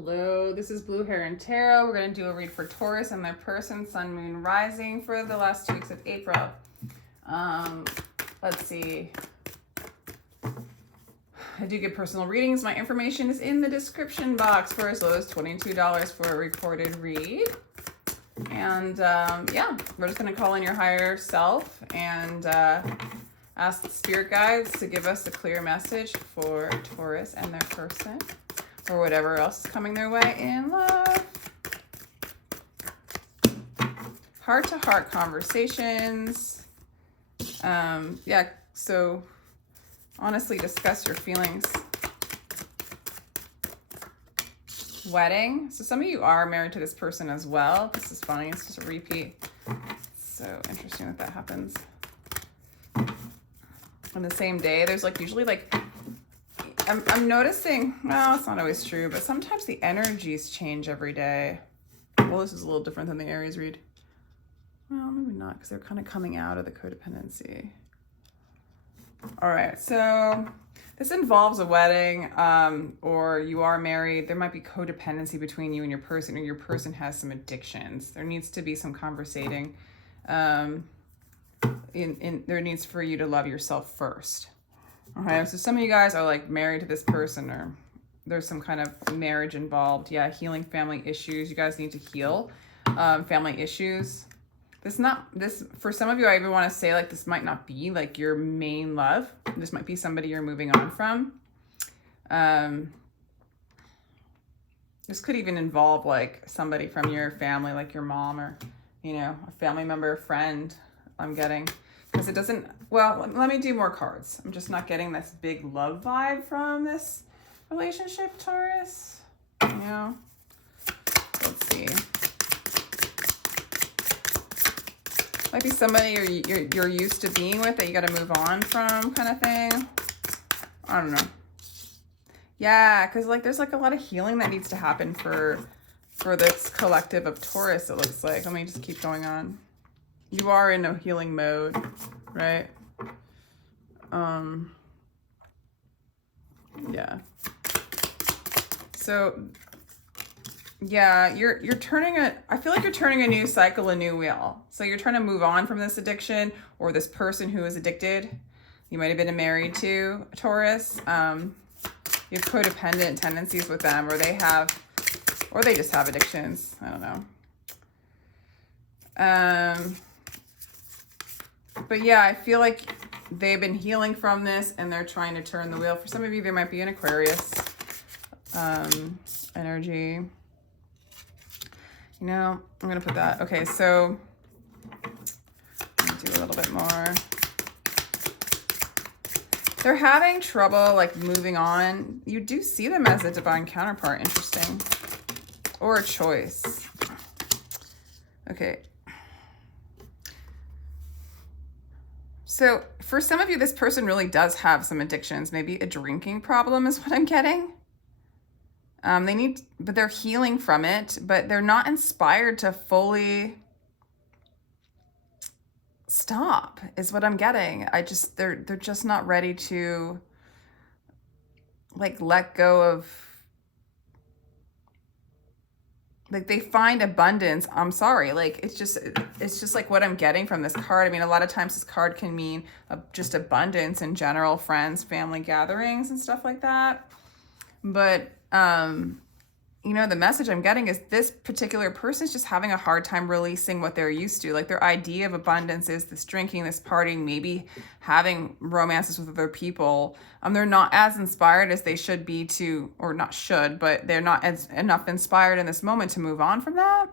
Hello, this is Blue Hair and Tarot. We're going to do a read for Taurus and their person, Sun, Moon, Rising for the last 2 weeks of April. Let's see. I do get personal readings. My information is in the description box for as low as $22 for a recorded read. And yeah, we're just going to call in your higher self and ask the spirit guides to give us a clear message for Taurus and their person, or whatever else is coming their way in love. Heart-to-heart conversations. Yeah, so honestly discuss your feelings. Wedding. So some of you are married to this person as well. This is funny. It's just a repeat. So interesting that that happens. On the same day, there's like usually like I'm noticing, well, it's not always true, but sometimes the energies change every day. Well, this is a little different than the Aries read. Well, maybe not, because they're kind of coming out of the codependency. All right, so this involves a wedding, or you are married. There might be codependency between you and your person, or your person has some addictions. There needs to be some conversating. There needs for you to love yourself first. Okay, so some of you guys are like married to this person, or there's some kind of marriage involved. Yeah, healing family issues. You guys need to heal family issues. This for some of you, I even want to say like this might not be like your main love. This might be somebody you're moving on from. This could even involve like somebody from your family, like your mom, or a family member, a friend. I'm getting. Because it doesn't, well, let me do more cards. I'm just not getting this big love vibe from this relationship, Taurus. Let's see. Might be somebody you're used to being with that you got to move on from, kind of thing. I don't know. Yeah, because like there's like a lot of healing that needs to happen for this collective of Taurus, it looks like. Let me just keep going on. You are in a healing mode, right? Yeah. So, yeah, you're turning I feel like you're turning a new cycle, a new wheel. So you're trying to move on from this addiction or this person who is addicted. You might have been married to a Taurus. You have codependent tendencies with them, or they just have addictions. I don't know. But yeah, I feel like they've been healing from this and they're trying to turn the wheel. For some of you, there might be an Aquarius energy. I'm going to put that. Okay, so let me do a little bit more. They're having trouble like moving on. You do see them as a divine counterpart. Interesting. Or a choice. Okay. So for some of you, this person really does have some addictions. Maybe a drinking problem is what I'm getting. But they're healing from it, but they're not inspired to fully stop is what I'm getting. They're just not ready to like let go of, like they find abundance. I'm sorry. Like, it's just like what I'm getting from this card. I mean, a lot of times this card can mean just abundance in general, friends, family gatherings and stuff like that. But, the message I'm getting is this particular person is just having a hard time releasing what they're used to. Like their idea of abundance is this drinking, this partying, maybe having romances with other people. They're not as inspired as they should be to, or not should, but they're not enough inspired in this moment to move on from that.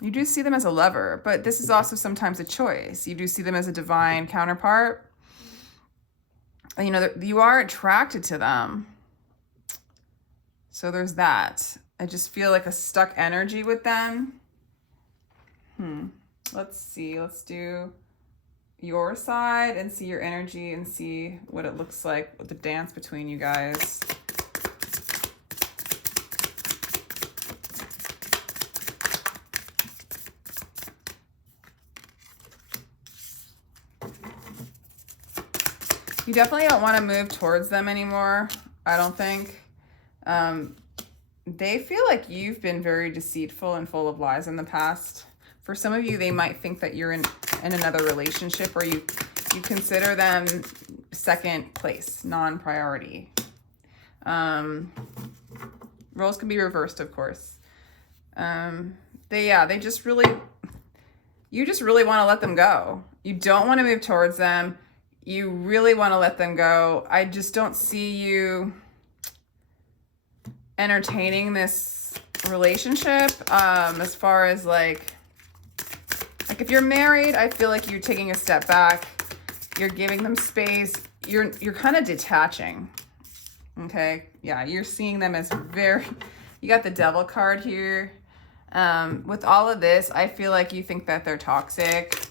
You do see them as a lover, but this is also sometimes a choice. You do see them as a divine counterpart. You are attracted to them. So there's that. I just feel like a stuck energy with them. Let's see. Let's do your side and see your energy and see what it looks like with the dance between you guys. You definitely don't want to move towards them anymore, I don't think. they feel like you've been very deceitful and full of lies in the past. For some of you, they might think that you're in another relationship, or you consider them second place, non-priority. Roles can be reversed, of course. They just really, you just really want to let them go. You don't want to move towards them. You really want to let them go. I just don't see you entertaining this relationship. As far as like if you're married, I feel like you're taking a step back. You're giving them space. You're kind of detaching. Okay. Yeah. You're seeing them as you got the devil card here. With all of this, I feel like you think that they're toxic.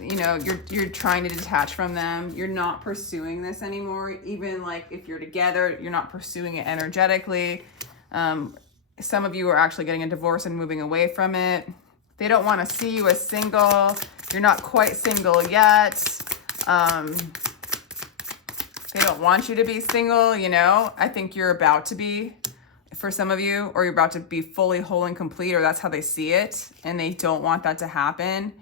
You know, you're trying to detach from them. You're not pursuing this anymore. Even like if you're together, you're not pursuing it energetically. Some of you are actually getting a divorce and moving away from it. They don't want to see you as single. You're not quite single yet. They don't want you to be single, you know. I think you're about to be, for some of you, or you're about to be fully whole and complete, or that's how they see it, and they don't want that to happen.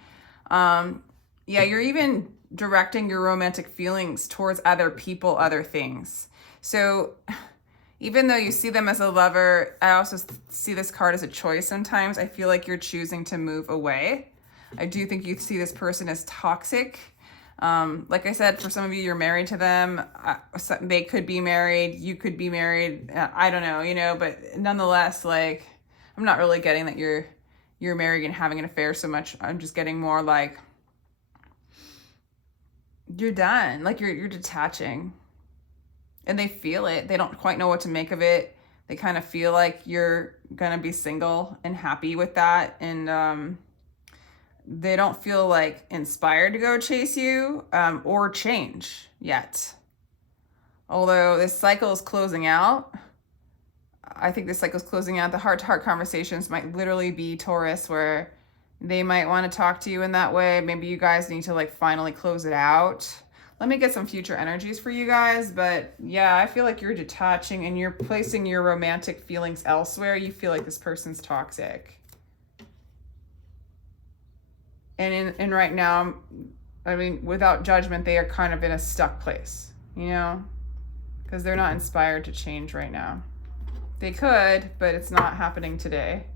Yeah, you're even directing your romantic feelings towards other people, other things. So even though you see them as a lover, I also see this card as a choice sometimes. I feel like you're choosing to move away. I do think you see this person as toxic. Like I said, for some of you, you're married to them. They could be married. You could be married. I don't know, you know, but nonetheless, like, I'm not really getting that you're married and having an affair so much. I'm just getting more like you're done. Like you're detaching. And they feel it. They don't quite know what to make of it. They kind of feel like you're gonna be single and happy with that. And they don't feel like inspired to go chase you or change yet. Although this cycle is closing out. I think this cycle is closing out. The heart-to-heart conversations might literally be Taurus, where they might want to talk to you in that way. Maybe you guys need to like finally close it out. Let me get some future energies for you guys. But yeah, I feel like you're detaching and you're placing your romantic feelings elsewhere. You feel like this person's toxic. And right now, I mean, without judgment, they are kind of in a stuck place, you know, because they're not inspired to change right now. They could, but it's not happening today.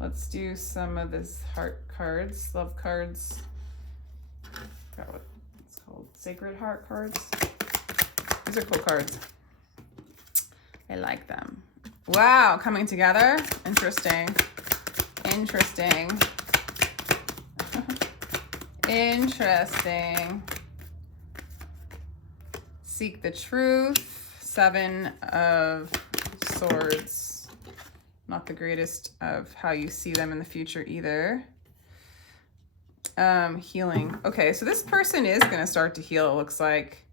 Let's do some of this heart cards, love cards. Forgot what it's called, sacred heart cards. These are cool cards. I like them. Wow, coming together. Interesting. Interesting. Interesting. Seek the truth. 7 of Swords. Not the greatest of how you see them in the future either. Healing. Okay, so this person is going to start to heal, it looks like.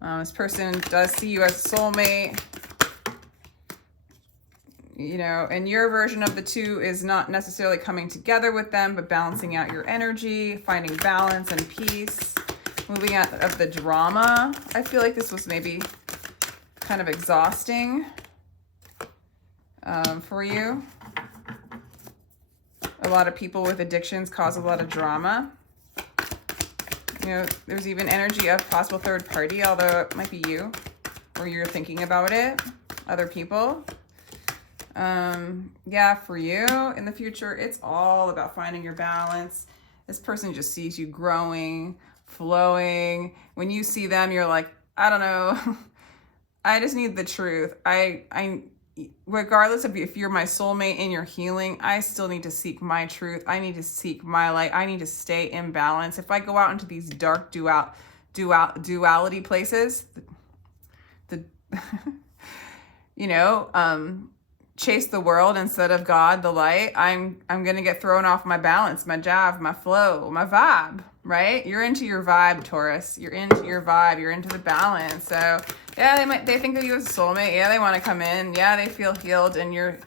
This person does see you as a soulmate. You know, and your version of the two is not necessarily coming together with them, but balancing out your energy, finding balance and peace. Moving out of the drama. I feel like this was maybe kind of exhausting for you. A lot of people with addictions cause a lot of drama. You know, there's even energy of possible third party, although it might be you, or you're thinking about it, other people. Yeah, for you in the future, it's all about finding your balance. This person just sees you growing, flowing. When you see them, you're like, I don't know. I just need the truth. I regardless of if you're my soulmate and you're healing, I still need to seek my truth. I need to seek my light. I need to stay in balance. If I go out into these dark duality places, you know, chase the world instead of God, the light, I'm gonna get thrown off my balance, my jive, my flow, my vibe, right? You're into your vibe, Taurus. You're into your vibe. You're into the balance. So yeah, they think of you as a soulmate. Yeah, they want to come in. Yeah, they feel healed, and you're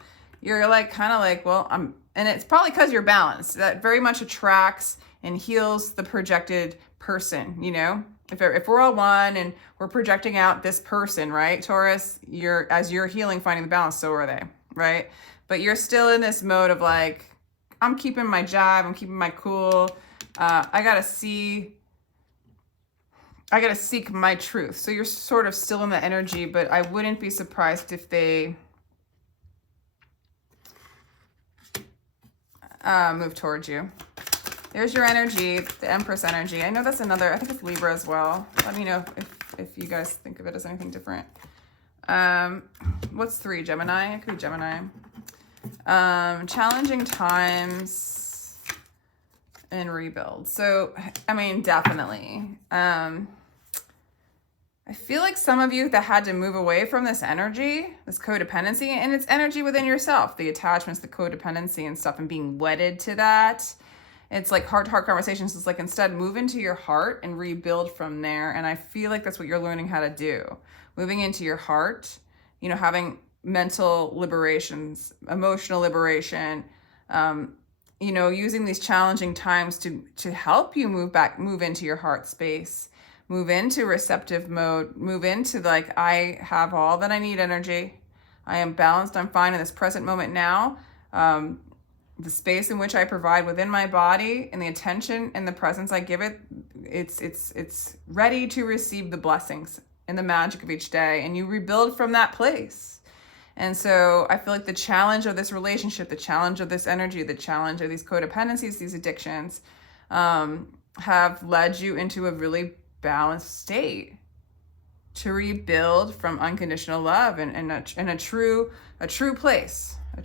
like kind of like, well, and it's probably because you're balanced. That very much attracts and heals the projected person, you know. if we're all one and we're projecting out this person, right, Taurus, as you're healing, finding the balance, so are they, right? But you're still in this mode of like, I'm keeping my jive, I'm keeping my cool. I gotta seek my truth. So you're sort of still in the energy, but I wouldn't be surprised if they move towards you. There's your energy, the Empress energy. I know that's another, I think it's Libra as well. Let me know if you guys think of it as anything different. What's 3? Gemini? It could be Gemini. Challenging times and rebuild. So, I mean, definitely. I feel like some of you that had to move away from this energy, this codependency, and it's energy within yourself, the attachments, the codependency and stuff, and being wedded to that. It's like heart-to-heart conversations. It's like, instead, move into your heart and rebuild from there. And I feel like that's what you're learning how to do. Moving into your heart, you know, having mental liberations, emotional liberation, you know, using these challenging times to help you move into your heart space, move into receptive mode, move into like, I have all that I need energy. I am balanced. I'm fine in this present moment now. The space in which I provide within my body and the attention and the presence I give it, it's ready to receive the blessings and the magic of each day. And you rebuild from that place. And so I feel like the challenge of this relationship, the challenge of this energy, the challenge of these codependencies, these addictions, have led you into a really balanced state to rebuild from unconditional love and a true place, I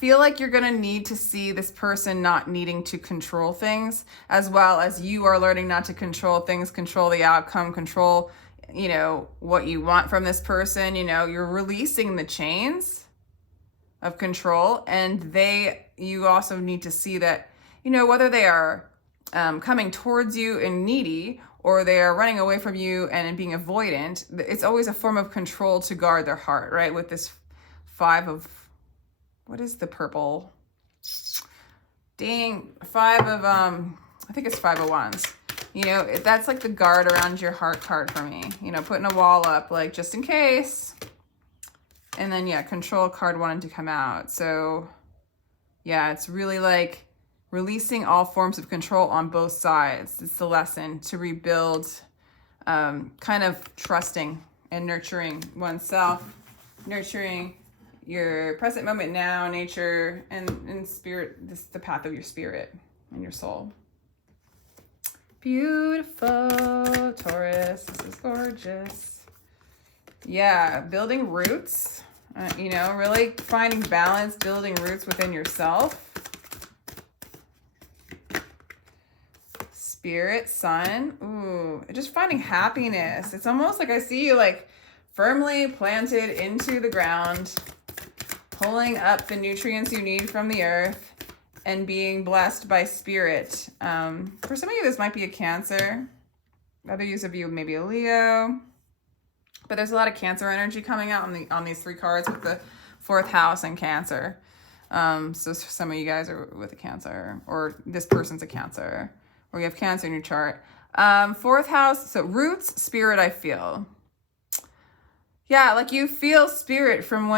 feel like you're gonna need to see this person not needing to control things, as well as you are learning not to control things, control the outcome, control, you know, what you want from this person. You know, you're releasing the chains of control, and you also need to see that, you know, whether they are coming towards you and needy, or they are running away from you and being avoidant, it's always a form of control to guard their heart, right? With this 5 of, what is the purple? Dang, 5 of, I think it's 5 of Wands. You know, that's like the guard around your heart card for me. You know, putting a wall up, like, just in case. And then, yeah, control card wanted to come out. So, yeah, it's really like releasing all forms of control on both sides. It's the lesson to rebuild, kind of trusting and nurturing oneself, nurturing your present moment now, nature, and spirit, the path of your spirit and your soul. Beautiful, Taurus. This is gorgeous. Yeah, building roots, you know, really finding balance, building roots within yourself. Spirit, sun, ooh, just finding happiness. It's almost like I see you like firmly planted into the ground, pulling up the nutrients you need from the earth and being blessed by spirit. For some of you, this might be a Cancer. Others of you, maybe a Leo. But there's a lot of Cancer energy coming out on these 3 cards with the 4th house and Cancer. So some of you guys are with a Cancer, or this person's a Cancer, or you have Cancer in your chart. 4th house, so roots, spirit, I feel. Yeah, like you feel spirit from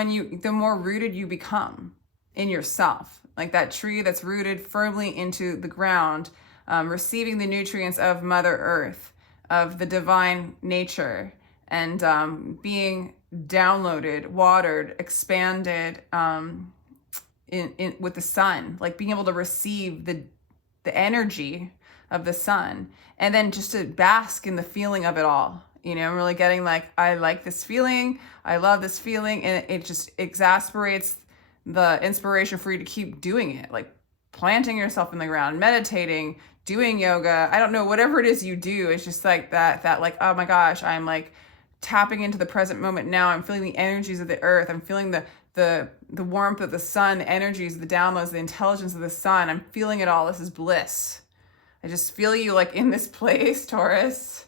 the more rooted you become in yourself. Like that tree that's rooted firmly into the ground, receiving the nutrients of Mother Earth, of the divine nature, and being downloaded, watered, expanded with the sun, like being able to receive the energy of the sun, and then just to bask in the feeling of it all. You know, really getting like, I like this feeling, I love this feeling, and it just exasperates the inspiration for you to keep doing it, like planting yourself in the ground, meditating, doing yoga. I don't know, whatever it is you do, it's just like that like, oh my gosh, I'm like tapping into the present moment now. I'm feeling the energies of the earth. I'm feeling the warmth of the sun, the energies, the downloads, the intelligence of the sun. I'm feeling it all. This is bliss. I just feel you like in this place, Taurus.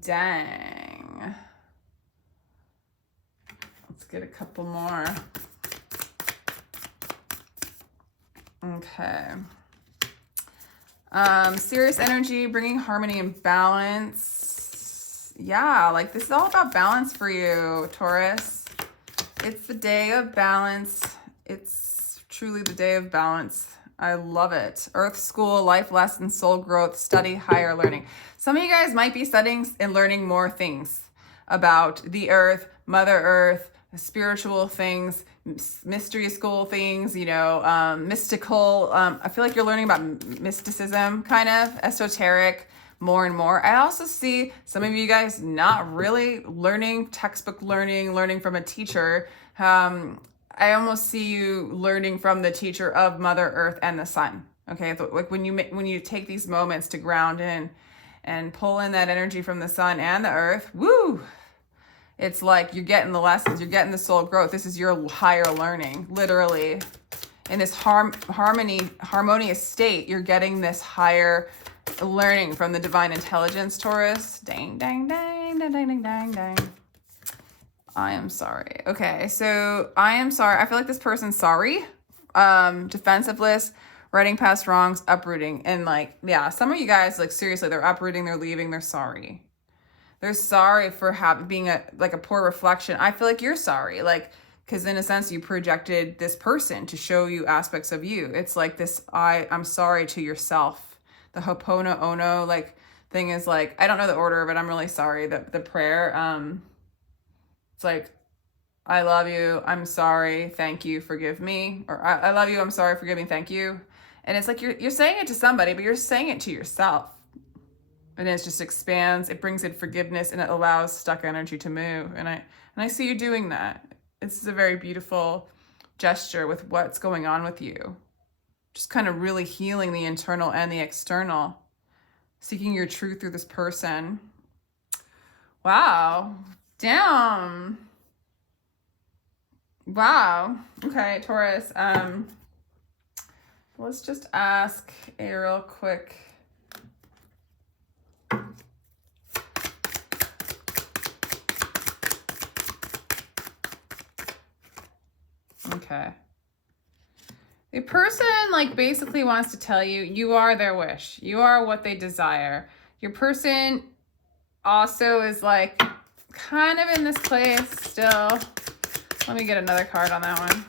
Dang. Let's get a couple more. Okay. Serious energy, bringing harmony and balance. Yeah, like this is all about balance for you, Taurus. It's the day of balance. It's truly the day of balance. I love it. Earth school, life lessons, soul growth, study, higher learning. Some of you guys might be studying and learning more things about the earth, Mother Earth, spiritual things, mystery school things, you know, mystical. I feel like you're learning about mysticism, kind of esoteric, more and more. I also see some of you guys not really learning, textbook learning from a teacher. I almost see you learning from the teacher of Mother Earth and the sun. Okay, like when you take these moments to ground in and pull in that energy from the sun and the earth, woo! It's like you're getting the lessons, you're getting the soul growth. This is your higher learning, literally. In this harmonious state, you're getting this higher learning from the divine intelligence, Taurus. Dang, dang, dang, dang, dang, dang, dang, dang. I am sorry. Okay, so I am sorry. I feel like this person's sorry. Defensiveness, writing past wrongs, uprooting. And like, yeah, some of you guys, like seriously, they're uprooting, they're leaving, they're sorry. They're sorry for being a poor reflection. I feel like you're sorry. Like, because in a sense, you projected this person to show you aspects of you. It's like this, I'm sorry to yourself. The Ho'oponopono like thing is like, I don't know the order, but I'm really sorry. The prayer, it's like, I love you, I'm sorry, thank you, forgive me. Or I love you, I'm sorry, forgive me, thank you. And it's like you're saying it to somebody, but you're saying it to yourself. And it just expands, it brings in forgiveness, and it allows stuck energy to move. And I see you doing that. This is a very beautiful gesture with what's going on with you. Just kind of really healing the internal and the external. Seeking your truth through this person. Wow. Damn. Wow. Okay, Taurus. Let's just ask a real quick. Okay. The person like basically wants to tell you, you are their wish. You are what they desire. Your person also is like kind of in this place still. Let me get another card on that one.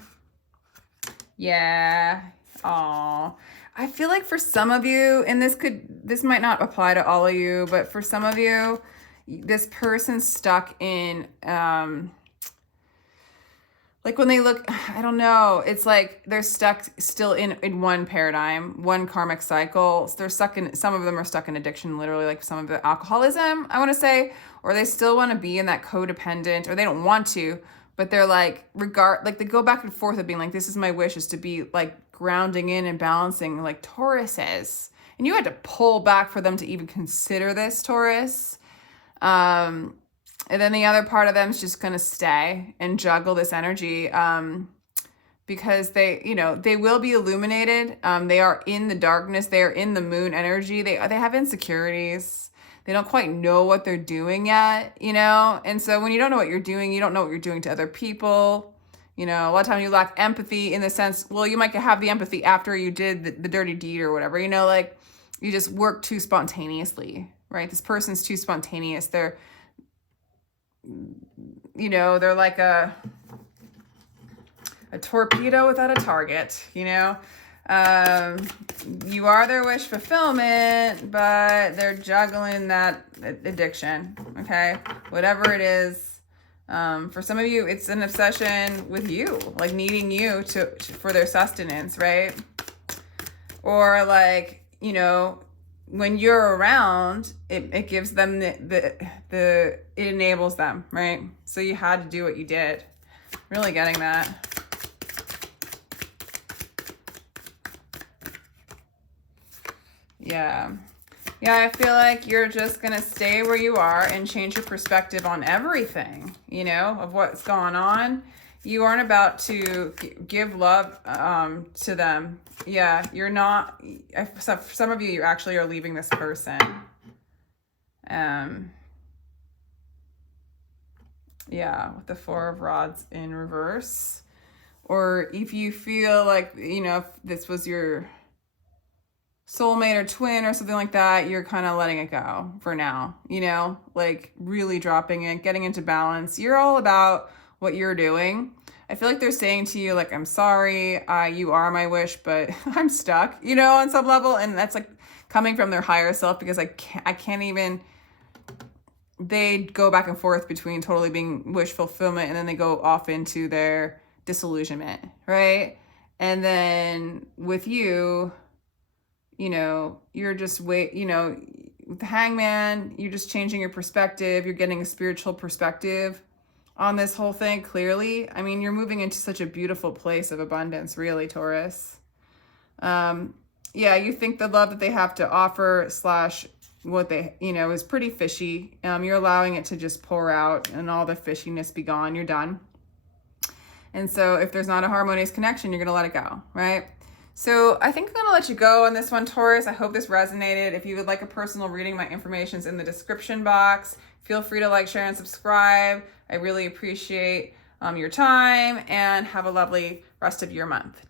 Yeah. Aw. I feel like for some of you, and this might not apply to all of you, but for some of you, this person's stuck in, like when they look, I don't know, it's like they're stuck still in one paradigm, one karmic cycle. So they're stuck in, some of them are stuck in addiction, literally, like some of the alcoholism, I want to say, or they still want to be in that codependent, or they don't want to, but they're like, they go back and forth of being like, this is my wish, is to be like grounding in and balancing like Taurus is. And you had to pull back for them to even consider this, Taurus. And then the other part of them is just going to stay and juggle this energy because they will be illuminated. They are in the darkness. They are in the moon energy. They have insecurities. They don't quite know what they're doing yet, And so when you don't know what you're doing, you don't know what you're doing to other people. A lot of times you lack empathy in the sense, well, you might have the empathy after you did the dirty deed or whatever, like you just work too spontaneously, right? This person's too spontaneous. They're like a torpedo without a target, You are their wish fulfillment, but they're juggling that addiction, okay? Whatever it is. For some of you, it's an obsession with you, like needing you for their sustenance, right? Or like, when you're around, it gives them it enables them, right? So you had to do what you did. Really getting that. Yeah. Yeah, I feel like you're just going to stay where you are and change your perspective on everything, of what's going on. You aren't about to give love to them. Yeah, you're not. For some of you, you actually are leaving this person. Yeah, with the Four of Rods in reverse. or if you feel like, you know, if this was your soulmate or twin or something like that, you're kind of letting it go for now, you know, like really dropping it, getting into balance. You're all about what you're doing. I feel like they're saying to you, like, I'm sorry, you are my wish, but I'm stuck, you know, on some level. And that's like coming from their higher self, because I can't even, they go back and forth between totally being wish fulfillment and then they go off into their disillusionment, right? And then with you, you know, you're just you know, with the Hangman, you're just changing your perspective. You're getting a spiritual perspective on this whole thing, clearly. I mean, you're moving into such a beautiful place of abundance, really, Taurus. Yeah, you think the love that they have to offer / what they, you know, is pretty fishy. You're allowing it to just pour out and all the fishiness be gone. You're done. And so if there's not a harmonious connection, you're going to let it go, right? So I think I'm going to let you go on this one, Taurus. I hope this resonated. If you would like a personal reading, my information's in the description box. Feel free to like, share, and subscribe. I really appreciate your time, and have a lovely rest of your month.